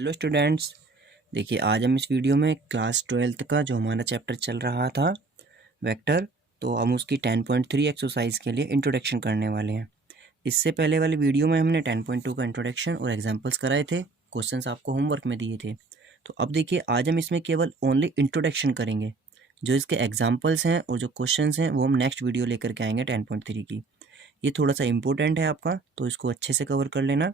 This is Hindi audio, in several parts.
Hello students. देखिए आज हम इस वीडियो में क्लास 12th का जो हमारा चैप्टर चल रहा था वेक्टर, तो हम उसकी 10.3 एक्सरसाइज के लिए इंट्रोडक्शन करने वाले हैं। इससे पहले वाली वीडियो में हमने 10.2 का इंट्रोडक्शन और एग्जांपल्स कराए थे, क्वेश्चंस आपको होमवर्क में दिए थे। तो अब देखिए आज हम इसमें केवल ओनली इंट्रोडक्शन करेंगे। जो इसके एग्जाम्पल्स हैं और जो क्वेश्चंस हैं वो हम नेक्स्ट वीडियो लेकर के आएंगे 10.3 की। ये थोड़ा सा इंपॉर्टेंट है आपका, तो इसको अच्छे से कवर कर लेना,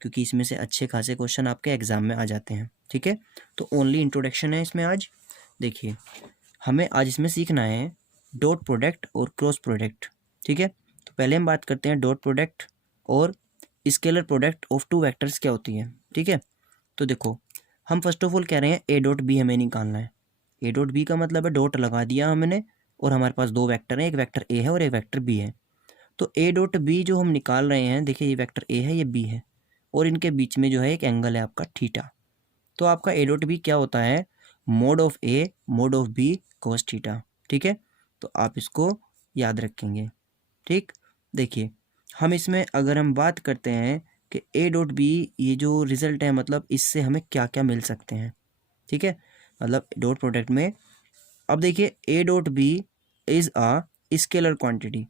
क्योंकि इसमें से अच्छे खासे क्वेश्चन आपके एग्जाम में आ जाते हैं। ठीक है, तो ओनली इंट्रोडक्शन है इसमें आज। देखिए हमें आज इसमें सीखना है डॉट प्रोडक्ट और क्रॉस प्रोडक्ट। ठीक है, तो पहले हम बात करते हैं डॉट प्रोडक्ट और scalar product of two vectors क्या होती है। ठीक है, तो देखो हम फर्स्ट ऑफ ऑल कह रहे हैं ए डॉट बी हमें निकालना है। ए डॉट बी का मतलब है डॉट लगा दिया हमने और हमारे पास दो वेक्टर हैं, एक वेक्टर ए है और एक वेक्टर बी है। तो ए डॉट बी जो हम निकाल रहे हैं, देखिए ये वेक्टर ए है ये बी है और इनके बीच में जो है एक एंगल है आपका थीटा। तो आपका ए डॉट बी क्या होता है, mod of A mod of B cos theta. ठीक है, तो आप इसको याद रखेंगे। ठीक, देखिए हम इसमें अगर हम बात करते हैं कि ए डॉट बी ये जो रिजल्ट है, मतलब इससे हमें क्या क्या मिल सकते हैं। ठीक है, मतलब डॉट प्रोडक्ट में अब देखिए A dot B is a scalar quantity.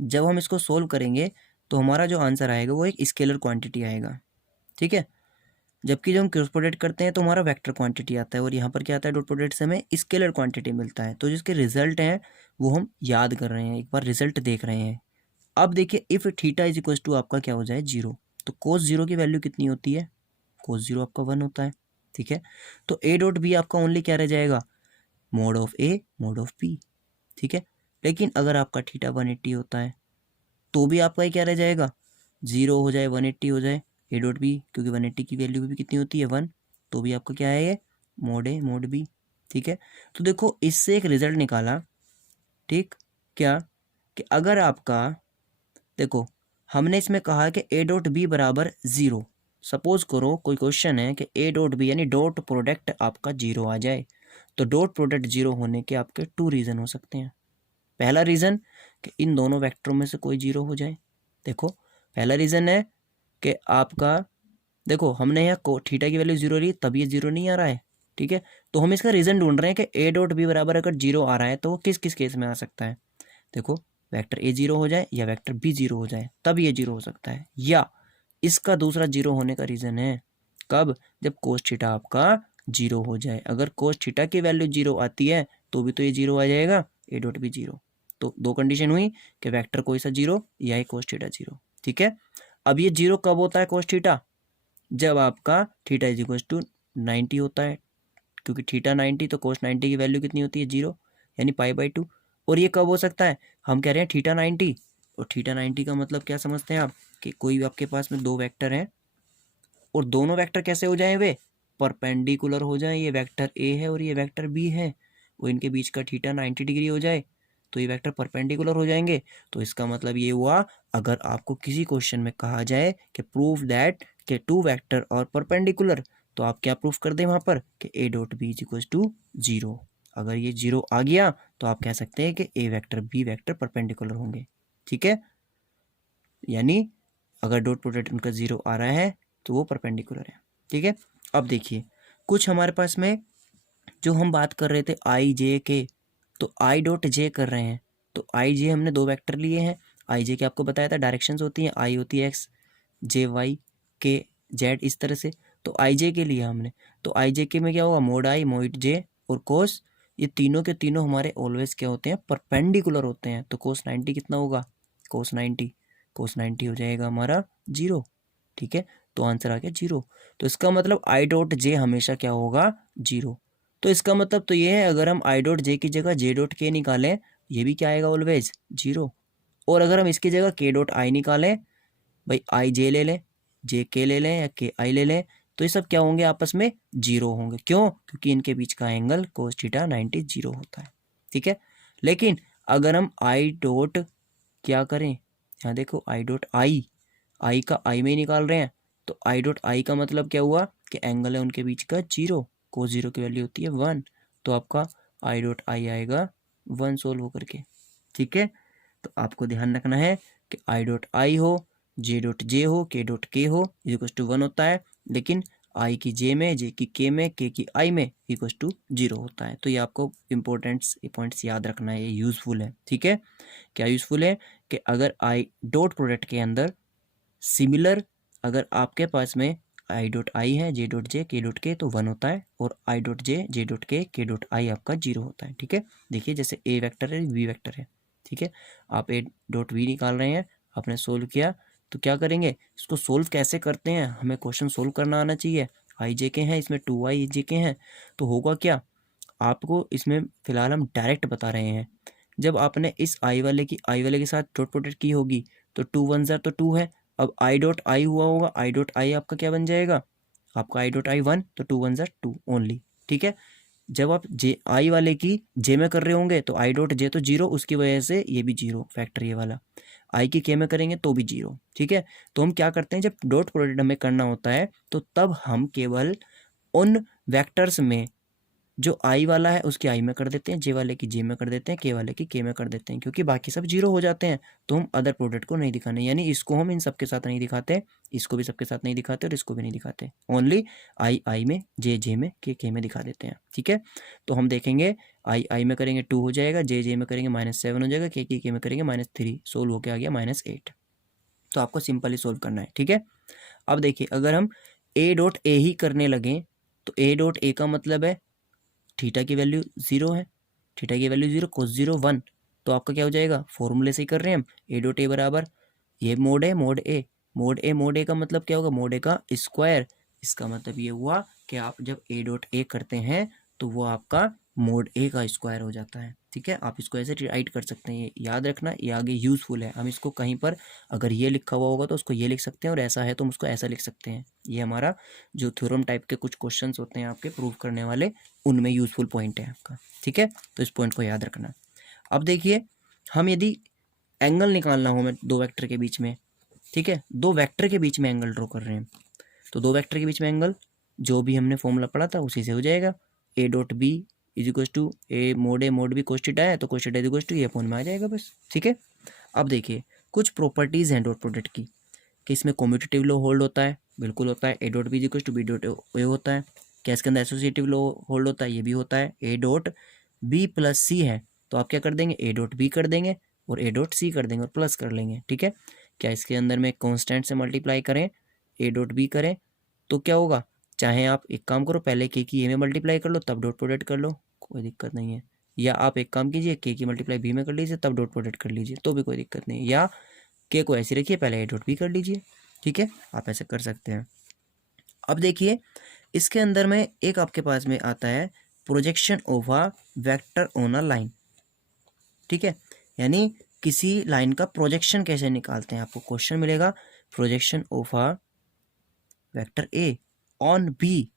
जब हम इसको सोल्व करेंगे तो हमारा जो आंसर आएगा वो एक स्केलर क्वांटिटी आएगा। ठीक है, जबकि जब हम क्रॉस प्रोडक्ट करते हैं तो हमारा वेक्टर क्वांटिटी आता है और यहाँ पर क्या आता है, डॉट प्रोडक्ट से हमें स्केलर क्वांटिटी मिलता है। तो जिसके रिजल्ट हैं वो हम याद कर रहे हैं, एक बार रिजल्ट देख रहे हैं। अब देखिए if theta is equal to आपका क्या हो जाए जीरो, तो कोस जीरो की वैल्यू कितनी होती है, कोस जीरो आपका 1 होता है। ठीक है, तो ए डॉट बी आपका ओनली क्या रह जाएगा, mod of A mod of B. ठीक है, लेकिन अगर आपका थीटा 180 होता है तो भी आपका ये क्या रह जाएगा, जीरो हो जाए 180 हो जाए ए डॉट बी, क्योंकि 180 की वैल्यू भी कितनी होती है 1, तो भी आपका क्या है ये मोड ए मोड बी। ठीक है, तो देखो इससे एक रिजल्ट निकाला। ठीक, क्या कि अगर आपका देखो हमने इसमें कहा कि ए डॉट बी बराबर जीरो, सपोज करो कोई क्वेश्चन है कि ए डॉट बी यानी डॉट प्रोडक्ट आपका जीरो आ जाए, तो डॉट प्रोडक्ट जीरो होने के आपके टू रीज़न हो सकते हैं। पहला रीज़न कि इन दोनों वेक्टरों में से कोई जीरो हो जाए। देखो पहला रीज़न है कि आपका देखो हमने यहाँ थीटा की वैल्यू जीरो ली तब ये जीरो नहीं आ रहा है। ठीक है, तो हम इसका रीज़न ढूंढ रहे हैं कि ए डॉट बी बराबर अगर जीरो आ रहा है तो वो किस किस केस में आ सकता है। देखो वेक्टर ए जीरो हो जाए या वेक्टर बी जीरो हो जाए तब ये जीरो हो सकता है, या इसका दूसरा जीरो होने का रीज़न है कब, जब कोस थीटा आपका जीरो हो जाए। अगर कोस थीटा की वैल्यू जीरो आती है तो भी तो ये जीरो आ जाएगा, ए डॉट बी जीरो। तो दो कंडीशन हुई कि वेक्टर कोई सा जीरो या एक कोस थीटा जीरो। ठीक है, अब ये जीरो कब होता है कोस थीटा, जब आपका थीटा इज इक्वल टू 90 होता है, क्योंकि थीटा 90 तो कोस 90 की वैल्यू कितनी होती है जीरो, यानी पाई/2। और ये कब हो सकता है, हम कह रहे हैं थीटा 90, और थीटा 90 का मतलब क्या समझते हैं आप, कि कोई भी आपके पास में दो वेक्टर हैं और दोनों वेक्टर कैसे हो जाएं, वे परपेंडिकुलर हो जाएं। ये वेक्टर ए है और ये वेक्टर बी है, वो इनके बीच का थीटा 90 डिग्री हो जाए तो ये वेक्टर परपेंडिकुलर हो जाएंगे। तो इसका मतलब ये हुआ, अगर आपको किसी क्वेश्चन में कहा जाए कि प्रूव दैट के टू वेक्टर और परपेंडिकुलर, तो आप क्या प्रूफ कर दें वहाँ पर कि A dot B is equal to zero. अगर ये जीरो आ गया तो आप कह सकते हैं कि ए वेक्टर बी वेक्टर परपेंडिकुलर होंगे। ठीक है, यानी अगर डॉट प्रोडक्ट उनका जीरो आ रहा है तो वो परपेंडिकुलर है। ठीक है, अब देखिए कुछ हमारे पास में जो हम बात कर रहे थे आई जे के, तो आई डॉट जे कर रहे हैं, तो आई जे हमने दो वेक्टर लिए हैं। आई जे के आपको बताया था डायरेक्शंस होती हैं, आई होती है एक्स, जे वाई, के जेड, इस तरह से। तो आई जे के लिए हमने, तो आई जे के में क्या होगा, मोड आई मोड जे और कोस, ये तीनों के तीनों हमारे ऑलवेज क्या होते हैं, परपेंडिकुलर होते हैं। तो कोस 90 कितना होगा, कोस 90, कोस 90 हो जाएगा हमारा जीरो। ठीक है, तो आंसर आ गया जीरो। तो इसका मतलब आई डॉट जे हमेशा क्या होगा, जीरो। तो इसका मतलब तो ये है, अगर हम आई डॉट जे की जगह जे डॉट के निकालें, ये भी क्या आएगा ऑलवेज जीरो। और अगर हम इसकी जगह के डॉट आई निकालें, भाई आई जे ले लें, जे के ले लें या के आई ले लें, तो ये सब क्या होंगे, आपस में जीरो होंगे। क्यों, क्योंकि इनके बीच का एंगल कोस थीटा 90 जीरो होता है। ठीक है, लेकिन अगर हम आई डॉट क्या करें, यहाँ देखो आई डॉट आई, आई का आई में ही निकाल रहे हैं, तो आई डॉट आई का मतलब क्या हुआ कि एंगल है उनके बीच का जीरो, कोस जीरो की वैल्यू होती है 1, तो आपका आई डॉट आई आएगा 1 सोल्व होकर के। ठीक है, तो आपको ध्यान रखना है कि आई डॉट आई हो, जे डॉट जे हो, के डॉट के हो, इज इक्वल टू 1 होता है। लेकिन आई की जे में, जे की के में, के की आई में इक्वल टू 0 होता है। तो ये आपको इंपॉर्टेंट पॉइंट्स याद रखना है, ये यूज़फुल है, ठीक है। क्या यूज़फुल है कि अगर आई डॉट प्रोडक्ट के अंदर सिमिलर, अगर आपके पास में आई डॉट आई है, जे डॉट जे, के डॉट के, तो 1 होता है, और I dot J, J dot के डॉट आई आपका 0 होता है, ठीक है। देखिए जैसे ए वेक्टर है, बी वेक्टर है, ठीक है। आप ए डॉट वी निकाल रहे हैं, आपने सोल्व किया, तो क्या करेंगे, इसको सोल्व कैसे करते हैं, हमें क्वेश्चन सोल्व करना आना चाहिए। आई जे के हैं, इसमें 2 आई जे के हैं, तो होगा क्या, आपको इसमें फ़िलहाल हम डायरेक्ट बता रहे हैं। जब आपने इस आई वाले की आई वाले के साथ डॉट प्रोडक्ट की होगी, तो 2 1 ज़ा तो 2 है, अब आई डॉट आई हुआ होगा, आई डॉट आई आपका क्या बन जाएगा, आपका आई डॉट आई 1, तो 2 1 ज़ा 2 ओनली, ठीक है। जब आप जे आई वाले की जे में कर रहे होंगे, तो आई डॉट जे तो 0, उसकी वजह से ये भी 0 फैक्टर ये वाला, आई की के में करेंगे तो भी 0, ठीक है। तो हम क्या करते हैं, जब डॉट प्रोडक्ट हमें करना होता है, तो तब हम केवल उन वेक्टर्स में जो आई वाला है उसकी आई में कर देते हैं, जे वाले की जे में कर देते हैं, के वाले की के में कर देते हैं, क्योंकि बाकी सब 0 हो जाते हैं, तो हम अदर प्रोडक्ट को नहीं दिखाने, यानी इसको हम इन सब के साथ नहीं दिखाते, इसको भी सबके साथ नहीं दिखाते, और इसको भी नहीं दिखाते, ओनली आई आई में, जे जे में, के में दिखा देते हैं, ठीक है। तो हम देखेंगे आई आई में करेंगे 2 हो जाएगा, जे जे में करेंगे -7 हो जाएगा, के में करेंगे -3, सोल्व होके आ गया -8। तो आपको सिंपली सोल्व करना है, ठीक है। अब देखिए अगर हम ए डॉट ए ही करने लगें, तो ए डॉट ए का मतलब है थीटा की वैल्यू 0 है, थीटा की वैल्यू 0, कोस 0 1, तो आपका क्या हो जाएगा, फॉर्मूले से ही कर रहे हैं हम, ए डॉट ए बराबर, ये मोड है, मोड ए, मोड ए का मतलब क्या होगा, मोड ए का स्क्वायर। इसका मतलब ये हुआ कि आप जब ए डॉट ए करते हैं तो वो आपका मोड ए का स्क्वायर हो जाता है, ठीक है। आप इसको ऐसे राइट कर सकते हैं, ये याद रखना, ये आगे यूज़फुल है। हम इसको कहीं पर अगर ये लिखा हुआ होगा तो उसको ये लिख सकते हैं, और ऐसा है तो हम उसको ऐसा लिख सकते हैं। ये हमारा जो थ्योरम टाइप के कुछ क्वेश्चंस होते हैं आपके प्रूव करने वाले, उनमें यूज़फुल पॉइंट है आपका, ठीक है। तो इस पॉइंट को याद रखना। अब देखिए हम यदि एंगल निकालना हो हमें दो वेक्टर के बीच में, ठीक है, दो वेक्टर के बीच में एंगल ड्रॉ कर रहे हैं, तो दो वेक्टर के बीच में एंगल जो भी हमने फॉर्मूला पढ़ा था उसी से हो जाएगा, A dot B is equal to A mod B cos theta है, तो cos theta is equal to A upon में आ जाएगा बस, ठीक है। अब देखिए कुछ प्रॉपर्टीज़ हैं डॉट प्रोडक्ट की, कि इसमें कम्यूटेटिव लॉ होल्ड होता है, बिल्कुल होता है, A dot B is equal to B dot A होता है। क्या इसके अंदर एसोसिएटिव लॉ होल्ड होता है, ये भी होता है, ए डॉट बी प्लस सी है, तो आप क्या कर देंगे, ए डॉट बी कर देंगे और ए डॉट सी कर देंगे और प्लस कर लेंगे, ठीक है। क्या इसके अंदर में कॉन्स्टेंट से मल्टीप्लाई करें, ए डॉट बी करें, तो क्या होगा, चाहे आप एक काम करो, पहले के की ए में मल्टीप्लाई कर लो तब डॉट प्रोडक्ट कर लो, कोई दिक्कत नहीं है, या आप एक काम कीजिए के की मल्टीप्लाई बी में कर लीजिए तब डॉट प्रोडक्ट कर लीजिए, तो भी कोई दिक्कत नहीं है, या के को ऐसे रखिए पहले ए डॉट बी कर लीजिए, ठीक है, आप ऐसे कर सकते हैं। अब देखिए इसके अंदर में एक आपके पास में आता है projection of a vector on a line, ठीक है, यानी किसी लाइन का प्रोजेक्शन कैसे निकालते हैं, आपको क्वेश्चन मिलेगा projection of a vector A on B,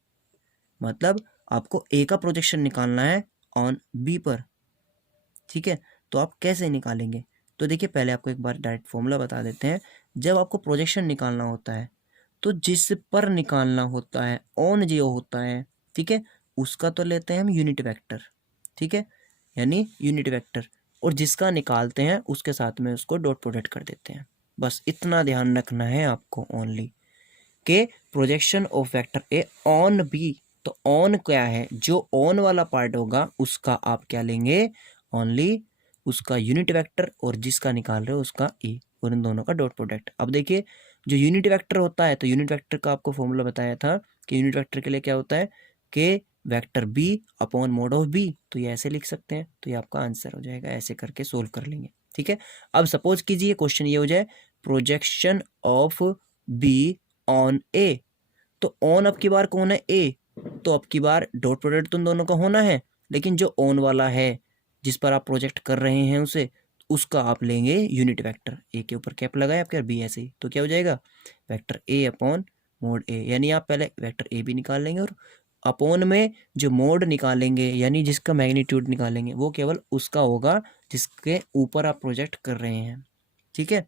मतलब आपको ए का प्रोजेक्शन निकालना है ऑन बी पर, ठीक है। तो आप कैसे निकालेंगे, तो देखिए पहले आपको एक बार डायरेक्ट फॉर्मूला बता देते हैं। जब आपको प्रोजेक्शन निकालना होता है तो जिस पर निकालना होता है ऑन जो होता है, ठीक है, उसका तो लेते हैं हम यूनिट वेक्टर, ठीक है, यानी यूनिट वेक्टर, और जिसका निकालते हैं उसके साथ में उसको डॉट प्रोडक्ट कर देते हैं। बस इतना ध्यान रखना है आपको ओनली, के projection of vector A on B, तो ऑन क्या है, जो ऑन वाला पार्ट होगा उसका आप क्या लेंगे, ओनली उसका यूनिट वेक्टर, और जिसका निकाल रहे हो उसका ए, और इन दोनों का डॉट प्रोडक्ट। अब देखिए जो यूनिट वेक्टर होता है, तो यूनिट वेक्टर का आपको फॉर्मूला बताया था कि यूनिट वेक्टर के लिए क्या होता है, के vector B upon mod of B, तो ये ऐसे लिख सकते हैं, तो ये आपका आंसर हो जाएगा, ऐसे करके सोल्व कर लेंगे, ठीक है। अब सपोज कीजिए क्वेश्चन ये हो जाए प्रोजेक्शन ऑफ बी ऑन ए, तो ऑन अब की बार कौन है, ए, तो अब की बार डॉट प्रोडक्ट तुम दोनों का होना है, लेकिन जो ऑन वाला है जिस पर आप प्रोजेक्ट कर रहे हैं उसे, उसका आप लेंगे यूनिट वेक्टर, ए के ऊपर कैप लगाए आपके बी ऐसे ही, तो क्या हो जाएगा वेक्टर ए अपॉन मोड ए, यानी आप पहले वेक्टर ए भी निकाल लेंगे और अपॉन में जो मोड निकालेंगे यानी जिसका मैग्नीट्यूड निकालेंगे वो केवल उसका होगा जिसके ऊपर आप प्रोजेक्ट कर रहे हैं, ठीक है।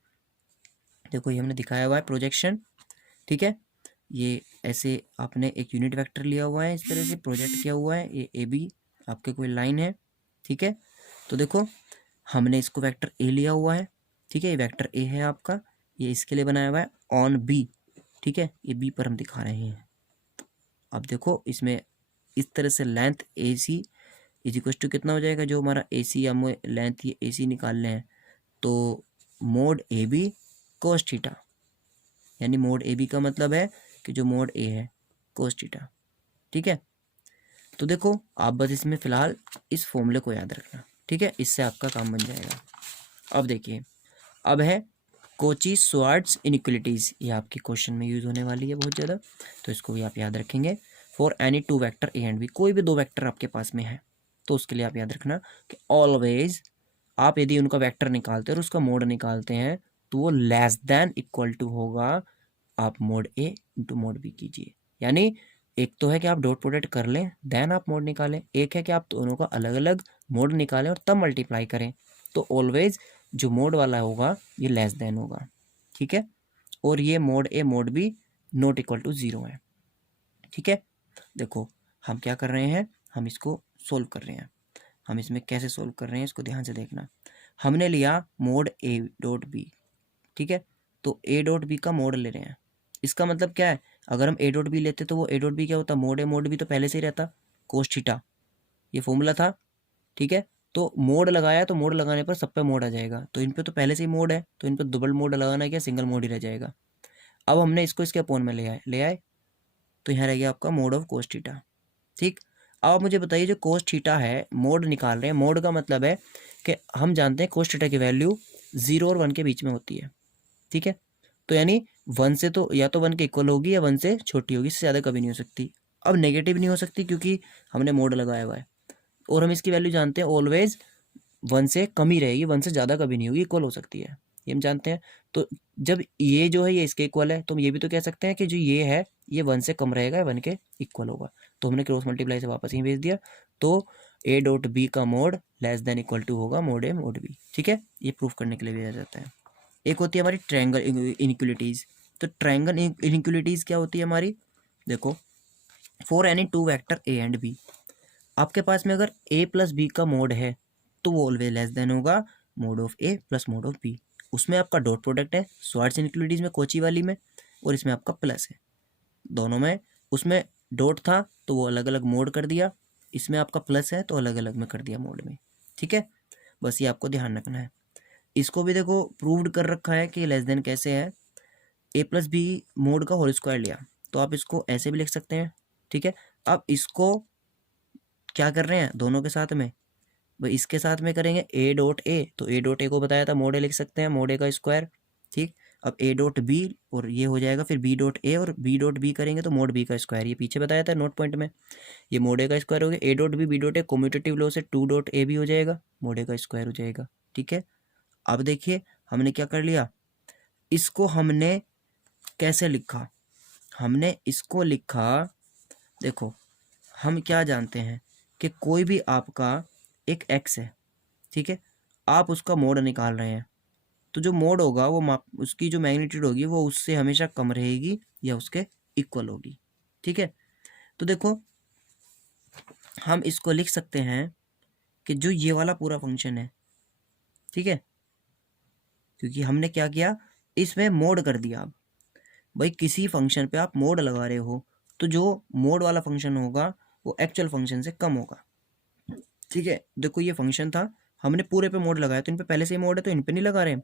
देखो ये हमने दिखाया हुआ है प्रोजेक्शन, ठीक है, ये ऐसे आपने एक यूनिट वेक्टर लिया हुआ है, इस तरह से प्रोजेक्ट किया हुआ है, ये ए बी आपके कोई लाइन है, ठीक है। तो देखो हमने इसको वेक्टर ए लिया हुआ है, ठीक है, ये वेक्टर ए है आपका, ये इसके लिए बनाया हुआ है ऑन बी, ठीक है, ये बी पर हम दिखा रहे हैं, अब देखो इसमें इस तरह से length A C is equal to कितना हो जाएगा, जो हमारा ए सी हमें लेंथ ये ए सी निकालने हैं, तो mod A B cos theta, यानी मोड ए बी का मतलब है कि जो मोड ए है कोस थीटा। ठीक है, तो देखो आप बस इसमें फिलहाल इस फॉर्मूले को याद रखना। ठीक है, इससे आपका काम बन जाएगा। अब देखिए, अब है कोची श्वार्ट्ज इनइक्वलिटीज़, ये आपके क्वेश्चन में यूज़ होने वाली है बहुत ज़्यादा, तो इसको भी आप याद रखेंगे। For any two vector A and B, कोई भी दो वेक्टर आपके पास में है तो उसके लिए आप याद रखना कि ऑलवेज आप यदि उनका वेक्टर निकालते हैं और उसका मोड निकालते हैं तो वो लेस देन इक्वल टू होगा आप मोड ए इंटू मोड बी कीजिए। यानी एक तो है कि आप डॉट प्रोडक्ट कर लें देन आप मोड निकालें, एक है कि आप दोनों का अलग अलग मोड निकालें और तब मल्टीप्लाई करें। तो ऑलवेज जो मोड वाला होगा ये लेस देन होगा। ठीक है, और ये mod A mod B not equal to 0 है। ठीक है, देखो हम क्या कर रहे हैं, हम इसको सोल्व कर रहे हैं। हम इसमें कैसे सोल्व कर रहे हैं इसको ध्यान से देखना। हमने लिया मोड ए डॉट बी। ठीक है, तो ए डॉट बी का मोड ले रहे हैं। इसका मतलब क्या है, अगर हम ए डॉट बी लेते तो वो ए डॉट बी क्या होता, मोड ए मोड बी तो पहले से ही रहता कोस थीटा, ये फॉर्मूला था। ठीक है, तो मोड लगाया तो मोड लगाने पर सब पे मोड आ जाएगा, तो इन पे तो पहले से ही मोड है, तो इन पे डबल मोड लगाना क्या, सिंगल मोड ही रह जाएगा। अब हमने इसको इसके अपोन में ले आए तो यहाँ रह गया आपका मोड ऑफ कोस थीटा। ठीक, अब आप मुझे बताइए जो कोस थीटा है मोड निकाल रहे हैं, मोड का मतलब है कि हम जानते हैं कोस थीटा की वैल्यू 0 और 1 के बीच में होती है। ठीक है, तो यानी 1 से तो या तो 1 के इक्वल होगी या 1 से छोटी होगी, इससे ज़्यादा कभी नहीं हो सकती। अब नेगेटिव नहीं हो सकती क्योंकि हमने मोड लगाया हुआ है, और हम इसकी वैल्यू जानते हैं ऑलवेज 1 से कम ही रहेगी, 1 से ज़्यादा कभी नहीं होगी, इक्वल हो सकती है, ये हम जानते हैं। तो जब ये जो है ये इसके इक्वल है तो हम ये भी तो कह सकते हैं कि जो ये है ये 1 से कम रहेगा, 1 के इक्वल होगा, तो हमने क्रॉस मल्टीप्लाई से वापस ही भेज दिया। तो ए डॉट बी का mod less than equal to होगा मोड ए मोड बी। ठीक है, ये प्रूफ करने के लिए भेजा जाता है। एक होती है हमारी ट्रायंगल इनइक्वलिटीज़। तो ट्रायंगल इनइक्वलिटीज़ क्या होती है हमारी, देखो for any two vector A and B, आपके पास में अगर ए प्लस बी का मोड है तो वो ऑलवेज लेस देन होगा mod of A plus mod of B. उसमें आपका डॉट प्रोडक्ट है श्वार्ट्ज इनइक्वलिटीज़ में, कोची वाली में, और इसमें आपका प्लस है दोनों में। उसमें डॉट था तो वो अलग अलग मोड कर दिया, इसमें आपका प्लस है तो अलग अलग में कर दिया मोड में। ठीक है, बस ये आपको ध्यान रखना है। इसको भी देखो प्रूव्ड कर रखा है कि लेस देन कैसे है, ए प्लस बी मोड का होल स्क्वायर लिया तो आप इसको ऐसे भी लिख सकते हैं। ठीक है, अब इसको क्या कर रहे हैं दोनों के साथ में, भाई इसके साथ में करेंगे ए डॉट ए, तो ए डॉट ए को बताया था मोड ए लिख सकते हैं, मोड ए का स्क्वायर। ठीक, अब ए डॉट बी और ये हो जाएगा फिर बी डॉट ए, और बी डॉट बी करेंगे तो मोड बी का स्क्वायर, ये पीछे बताया था नोट पॉइंट में। ये मोड ए का स्क्वायर हो गया, A dot B dot A commutative law से 2 डॉट ए भी हो जाएगा, मोड ए का स्क्वायर हो जाएगा। ठीक है, अब देखिए हमने क्या कर लिया, इसको हमने कैसे लिखा, हमने इसको लिखा, देखो हम क्या जानते हैं कि कोई भी आपका एक एक्स है, ठीक है, आप उसका मोड निकाल रहे हैं, तो जो मोड होगा वो उसकी जो मैग्नीट्यूड होगी वो उससे हमेशा कम रहेगी या उसके इक्वल होगी। ठीक है, तो देखो हम इसको लिख सकते हैं कि जो ये वाला पूरा फंक्शन है, ठीक है, क्योंकि हमने क्या किया इसमें मोड कर दिया। अब भाई किसी फंक्शन पे आप मोड लगा रहे हो तो जो मोड वाला फंक्शन होगा वो एक्चुअल फंक्शन से कम होगा। ठीक है, देखो ये फंक्शन था, हमने पूरे पे मोड लगाया, तो इन पे पहले से ही मोड है तो इन पे नहीं लगा रहे हैं,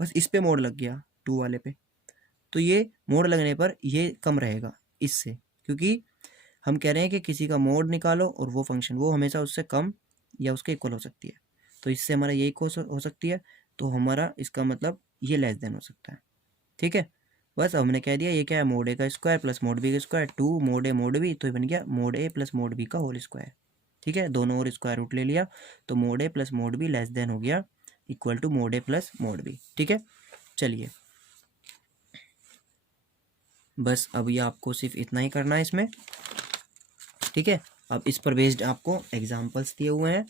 बस इस पे मोड लग गया 2 वाले पे, तो ये मोड लगने पर ये कम रहेगा इससे, क्योंकि हम कह रहे हैं कि किसी का मोड निकालो और वो फंक्शन वो हमेशा उससे कम या उसके इक्वल हो सकती है, तो इससे हमारा ये इक्वल हो सकती है, तो हमारा इसका मतलब ये लेस देन हो सकता है। ठीक है, बस हमने कह दिया ये क्या है, मोड ए का स्क्वायर प्लस मोड बी का square, 2 mod A mod B, तो ये बन गया mod A plus mod B का होल स्क्वायर। ठीक है, दोनों और स्क्वायर रूट ले लिया, तो mod A plus mod B less than हो गया equal to mod A plus mod B. ठीक है, चलिए बस अब ये आपको सिर्फ इतना ही करना है इसमें। ठीक है, अब इस पर बेस्ड आपको एग्जाम्पल्स दिए हुए हैं,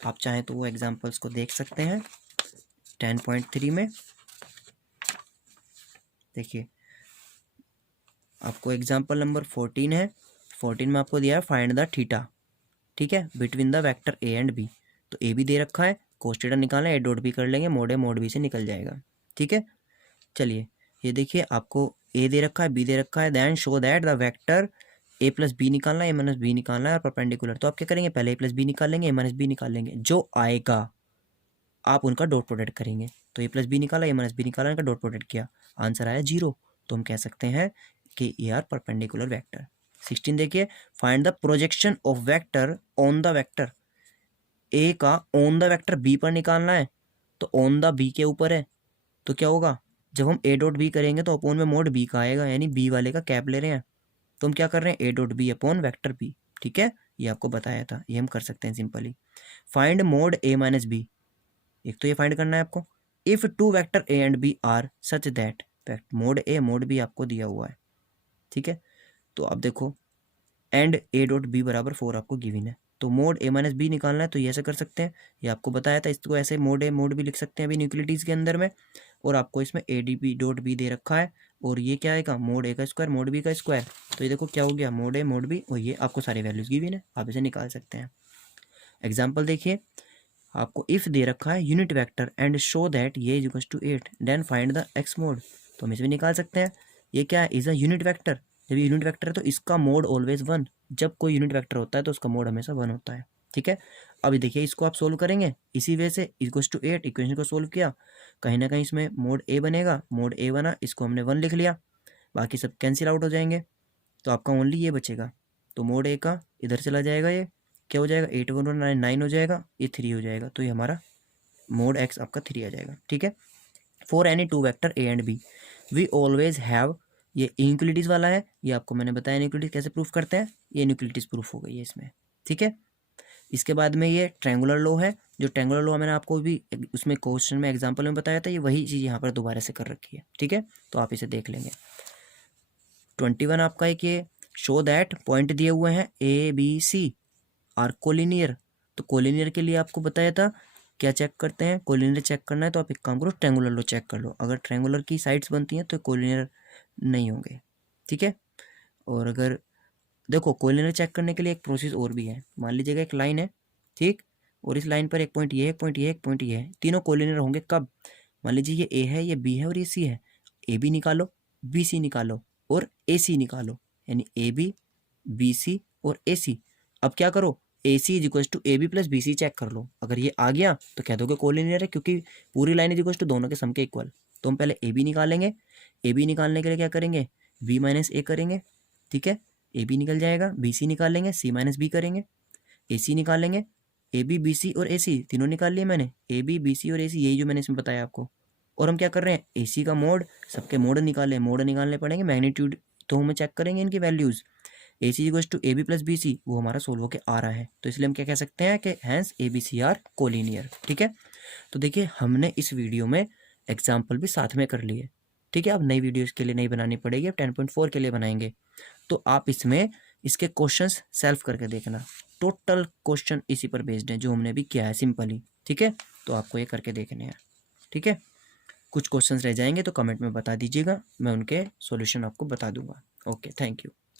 आप चाहें तो वो एग्जाम्पल्स को देख सकते हैं 10.3 में। देखिए आपको एग्जाम्पल नंबर 14 है, 14 में आपको दिया है फाइंड द थीटा, ठीक है, between the vector A and B, तो ए भी दे रखा है, कोस थीटा निकालना है, ए डॉट बी कर लेंगे, मोड ए मोड बी से निकल जाएगा। ठीक है, चलिए ये देखिए आपको ए दे रखा है, बी दे रखा है, then show that the vector A plus B निकालना है, ए माइनस बी निकालना है और परपेंडिकुलर, तो आप क्या करेंगे, पहले ए प्लस बी निकालेंगे, ए माइनस बी निकालेंगे, जो आएगा आप उनका डॉट प्रोडक्ट करेंगे। तो ए प्लस बी निकाला, ए माइनस बी निकाला, इनका डॉट प्रोडक्ट किया, आंसर आया 0, तो हम कह सकते हैं कि ये आर परपेंडिकुलर वेक्टर। 16 देखिए, find the projection of vector on the vector. A का ऑन द वेक्टर बी पर निकालना है, तो ऑन द बी के ऊपर है, तो क्या होगा, जब हम ए डॉट बी करेंगे तो अपॉन में मोड बी का आएगा, यानी बी वाले का कैप ले रहे हैं, तो हम क्या कर रहे हैं, A dot B upon vector B. ठीक है, ये आपको बताया था, ये हम कर सकते हैं simply. Find mod A minus B, एक तो ये फाइंड करना है आपको। If two vector A and B are such that, mod A mod B आपको दिया हुआ है, ठीक है, तो अब देखो एंड ए डॉट बी बराबर 4 आपको गिवन है, तो मोड ए माइनस बी निकालना है, तो ये ऐसे कर सकते हैं, ये आपको बताया था, इसको ऐसे मोड ए मोड बी लिख सकते हैं अभी न्यूक्लियोटाइड्स के अंदर में, और आपको इसमें a d b dot b दे रखा है, और ये क्या आएगा, मोड ए का स्क्वायर मोड बी का स्क्वायर, तो ये देखो क्या हो गया, मोड ए मोड बी, और ये आपको सारी वैल्यूज गिवन है, आप इसे निकाल सकते हैं। एग्जाम्पल देखिए, आपको इफ दे रखा है unit vector and show that ये is equals to 8 then find the x mod, तो हम इसे भी निकाल सकते हैं। ये क्या है, इज अ यूनिट वेक्टर, जब ये यूनिट वेक्टर है तो इसका मोड ऑलवेज 1, जब कोई यूनिट वेक्टर होता है तो उसका मोड हमेशा 1 होता है। ठीक है, अभी देखिए इसको आप सोल्व करेंगे इसी वे से, इक्वल्स टू 8 इक्वेशन को सोल्व किया, कहीं ना कहीं इसमें मोड ए बनेगा, मोड ए बना, इसको हमने 1 लिख लिया, बाकी सब कैंसिल आउट हो जाएंगे, तो आपका ओनली ये बचेगा, तो मोड ए का इधर चला जाएगा, ये क्या हो जाएगा, 8 1 9 9 हो जाएगा, ये 3 हो जाएगा, तो ये हमारा मोड एक्स आपका 3 आ जाएगा। ठीक है, for any two vector A and B we always have, ये इनइक्वालिटीज वाला है, ये आपको मैंने बताया इनइक्वालिटीज कैसे प्रूफ करते हैं, ये इनइक्वालिटीज प्रूफ हो गई है इसमें। ठीक है, इसके बाद में ये ट्रायंगुलर लॉ है, जो ट्रायंगुलर लॉ मैंने आपको भी उसमें क्वेश्चन में एग्जांपल में बताया था, ये वही चीज़ यहाँ पर दोबारा से कर रखी है। ठीक है, तो आप इसे देख लेंगे। 21 आपका एक ये शो दैट पॉइंट दिए हुए हैं A B C are collinear, तो कोलिनियर के लिए आपको बताया था क्या चेक करते हैं, कोलिनियर चेक करना है तो आप एक काम करो, ट्रायंगुलर लो चेक कर लो, अगर ट्रायंगुलर की साइड्स बनती हैं तो कोलिनियर नहीं होंगे। ठीक है, और अगर देखो कोलिनियर चेक करने के लिए एक प्रोसेस और भी है, मान लीजिएगा एक लाइन है, ठीक, और इस लाइन पर एक पॉइंट ये है, एक पॉइंट ये है, एक पॉइंट ये है, तीनों कोलिनियर होंगे कब, मान लीजिए ये ए है, ये बी है और ये सी है, ए बी निकालो, बी सी निकालो और ए सी निकालो, यानी ए बी सी और ए सी। अब क्या करो, a C is equals to A B plus B c check कर लो, अगर ये आ गया तो कह दोगे कोलिनियर है, क्योंकि पूरी लाइन इज इक्वल्स टू दोनों के सम के इक्वल। तो हम पहले ए बी निकालेंगे, ए बी निकालने के लिए क्या करेंगे, बी माइनस ए करेंगे, ठीक है, ए बी निकल जाएगा, बी सी निकालेंगे, सी माइनस बी करेंगे, ए सी निकालेंगे, ए बी सी और ए सी तीनों निकाल लिए मैंने, ए बी सी और ए सी, यही जो मैंने इसमें बताया आपको। और हम क्या कर रहे हैं, ए सी का मोड, सबके मोड निकाले, मोड निकालने पड़ेंगे, मैग्नीट्यूड तो हमें चेक करेंगे इनकी values, A C equals to A B plus B C, वो हमारा सोल्व होके आ रहा है, तो इसलिए हम क्या कह सकते हैं कि hence A B C are collinear. ठीक है, तो देखिए हमने इस वीडियो में एग्जाम्पल भी साथ में कर लिए। ठीक है, अब नई वीडियोस के लिए नहीं बनानी पड़ेगी, अब 10.4 के लिए बनाएंगे, तो आप इसमें इसके क्वेश्चंस सेल्फ करके देखना, टोटल क्वेश्चन इसी पर बेस्ड है जो हमने भी किया है सिंपली। ठीक है, तो आपको ये करके देखने हैं। ठीक है, कुछ क्वेश्चंस रह जाएंगे तो कमेंट में बता दीजिएगा, मैं उनके सॉल्यूशन आपको बता दूंगा। Okay, thank you.